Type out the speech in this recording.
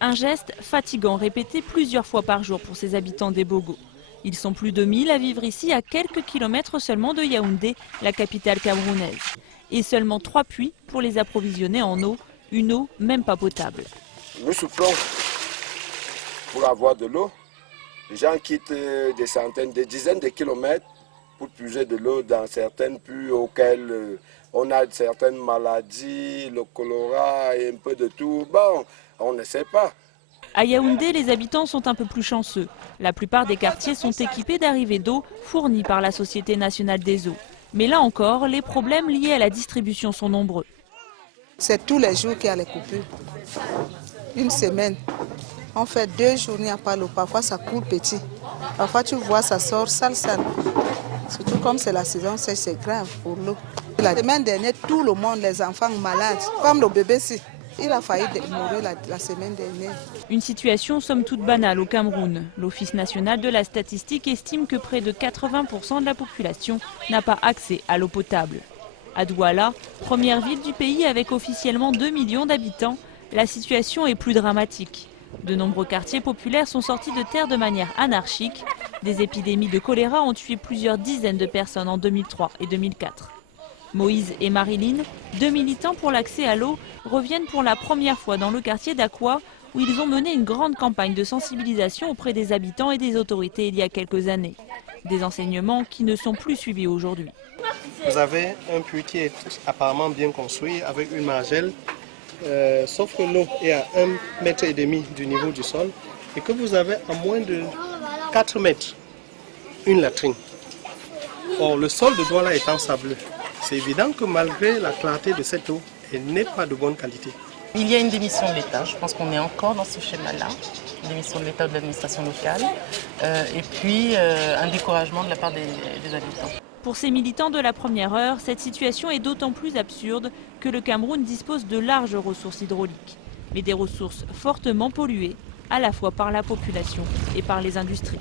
Un geste fatigant répété plusieurs fois par jour pour ces habitants des Bogo. Ils sont plus de 1000 à vivre ici à quelques kilomètres seulement de Yaoundé, la capitale camerounaise. Et seulement 3 puits pour les approvisionner en eau, une eau même pas potable. Nous souffrons pour avoir de l'eau. Les gens quittent des centaines, des dizaines de kilomètres pour puiser de l'eau dans certaines puits auxquelles on a certaines maladies, le choléra et un peu de tout. Bon, on ne sait pas. À Yaoundé, les habitants sont un peu plus chanceux. La plupart des quartiers sont équipés d'arrivées d'eau fournies par la Société nationale des eaux. Mais là encore, les problèmes liés à la distribution sont nombreux. C'est tous les jours qu'il y a les coupures. Une semaine, on fait 2 journées à pas l'eau. Parfois ça coule petit. Parfois tu vois ça sort sale. Surtout comme c'est la saison, c'est grave pour l'eau. La semaine dernière, tout le monde, les enfants malades, comme le bébé-ci. Il a failli mourir la semaine dernière. Une situation somme toute banale au Cameroun. L'Office national de la statistique estime que près de 80% de la population n'a pas accès à l'eau potable. À Douala, première ville du pays avec officiellement 2 millions d'habitants, la situation est plus dramatique. De nombreux quartiers populaires sont sortis de terre de manière anarchique. Des épidémies de choléra ont tué plusieurs dizaines de personnes en 2003 et 2004. Moïse et Marilyn, 2 militants pour l'accès à l'eau, reviennent pour la première fois dans le quartier d'Akwa, où ils ont mené une grande campagne de sensibilisation auprès des habitants et des autorités il y a quelques années. Des enseignements qui ne sont plus suivis aujourd'hui. Vous avez un puits qui est apparemment bien construit avec une margelle, sauf que l'eau est à 1,5 mètre du niveau du sol et que vous avez à moins de 4 mètres une latrine. Or, le sol de Douala étant sableux, c'est évident que malgré la clarté de cette eau, elle n'est pas de bonne qualité. Il y a une démission de l'État, je pense qu'on est encore dans ce schéma-là, une démission de l'État ou de l'administration locale, et puis un découragement de la part des habitants. Pour ces militants de la première heure, cette situation est d'autant plus absurde que le Cameroun dispose de larges ressources hydrauliques, mais des ressources fortement polluées, à la fois par la population et par les industries.